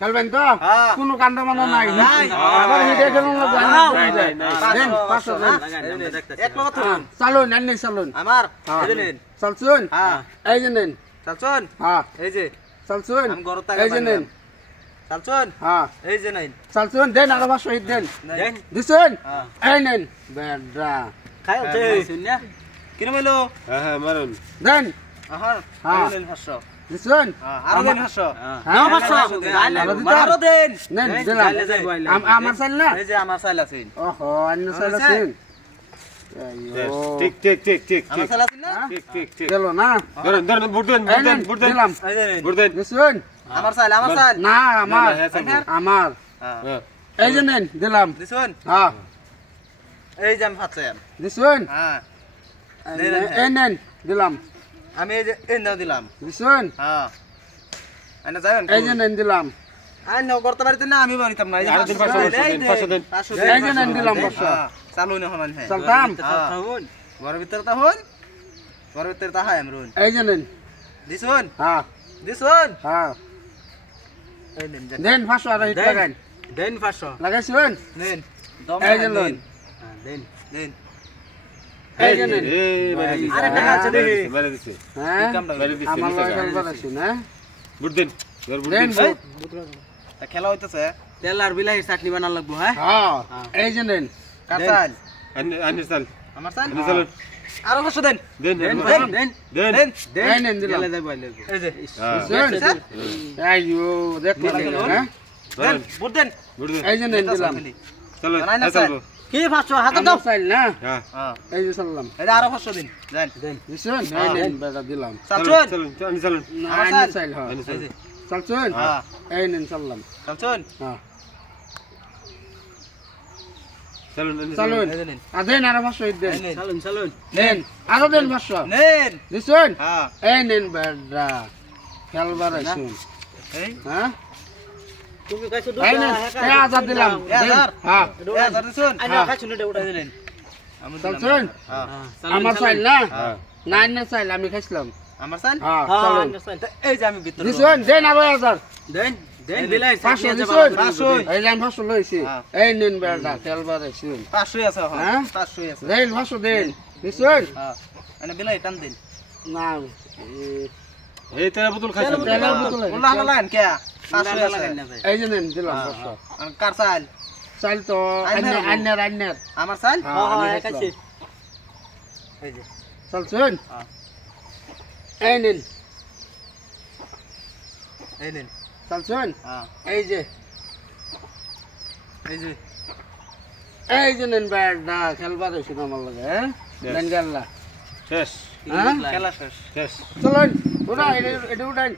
খেলবেন তো কোনো কান্দা মানা নাই আবার হেডে খেলুন না দেন 500 দেন এক লগে ধরুন চালুন নেন চালুন আমার এই যে নেন চালছুন এই যে নেন চালছুন এই যে চালছুন আমি গরত টাকা এই যে নেন চালছুন এই যে নেন চালছুন দেন আর 500 দেন দিছুন এই নেন বেডরা খাই আছে শুননা কিনে মেলো হ্যাঁ মারুন দেন আহার নেন 500 দিছুন আরো দেন 500 নাও 500 আরো দেন নেন দিলাম আমার চাল না এই যে আমার চাল আছে ওহো অন্য চাল আছে ঠিক ঠিক ঠিক ঠিক আমার চাল আছে না ঠিক ঠিক ঠিক গেল না ধরেন ধরেন বুট দেন দিলাম এই যে বুট দেন দিছুন আমার চাল না আমার হ্যাঁ এই যে নেন দিলাম দিছুন হ্যাঁ এই যে আমি ফাটছাম দিছুন হ্যাঁ এই নেন দিলাম আমি এই যে এই নাও দিলাম দিছুন হ্যাঁ আনা যাবেন এই যে নেন দিলাম আই নাও করতে পারিতে না আমি বাড়িতাম না এই যে আর দিন 500 দিন এই যে নেন দিলাম বর্ষা চালু না হমান হ্যাঁ চলতাম ঘরের ভিতরে তা হন ঘরের ভিতরে তা হয় আমরুন এই যে নেন দিছুন হ্যাঁ দিছুন হ্যাঁ এই নেন দেন 500 আর হিট লাগান দেন 500 লাগাইছুন নেন এই যে নেন দেন দেন এই যে নেন এই মেরে দিছে আরে টাকা আছে দেখি মেরে দিছে হ্যাঁ মেরে দিছে আমার লগে খেলবার আছে না বুট দেন বুট দেন দেন তা খেলা হইতাছে তেল আর বিলাহির চাটনি বানান লাগবো হ্যাঁ হ্যাঁ এই যে নেন কাঁচাল আনির চাল আমার চাল আনির চাল আরো 500 দেন দেন দেন দেন দেন দেন দেন এই নেন দিলাম এই যে দিছুন আইয়ো দেখ হ্যাঁ দেন বুট দেন বুট দেন এই যে নেন দিলাম চলো নাই না চলো কি 500 হাতে দাও আমার চাইল না হ্যাঁ হ্যাঁ এই যে চাললাম এই যে আরো 500 দিন দেন দেন দিছুন এই নেন বেটা দিলাম চালছুন চলুন আনির চালুন আইন চাইল হ্যাঁ আনির চাল চালছুন হ্যাঁ এই নেন চাললাম চালছুন হ্যাঁ চলুন আনির চালুন এই যে নেন আর দেন আর 500 হিট দেন চালুন চালুন দেন আরো দেন 500 নেন দিছুন হ্যাঁ এই নেন বেটা খেলবার আইছুন এই হ্যাঁ তুমি কইছো এই নেন 1000 দিলাম 1000 হ্যাঁ 1000 দিছুন আইনা খাইছো না উঠাই দিলেন আমি চালছুন হ্যাঁ আমার চাইল না হ্যাঁ না না চাইল আমি খাইছিলাম আমার চাল হ্যাঁ চালুন এই যে আমি ভিতরে দিছুন দেন আরো 1000 দেন দেন বিলাহি 500 দিছুন 500 এই লাইন 500 লইছি হ্যাঁ। এই নেন বেটা খেলবার আইছুন 500 আছে হ্যাঁ? হ্যাঁ 500 আছে দেন 500 দেন দিছুন হ্যাঁ এনে বিলাহি টান দিন না এই তেরা বোতল খাইছেন তেলের বোতল বললা হালান কে 500 আছে এই যে নেন দিলাম 500 আর কার চাল চাইল তো আন্নার আমার চাল হ্যাঁ কাছে এই যে চালছুন হ্যাঁ এই নেন এই নেন চালছুন হ্যাঁ এই যে নেন বেটা খেলবার আইছুন আমার লগে হ্যাঁ দেন গেল্লা শেষ হ্যাঁ খেলা শেষ শেষ চলুন ওরা এটা উঠান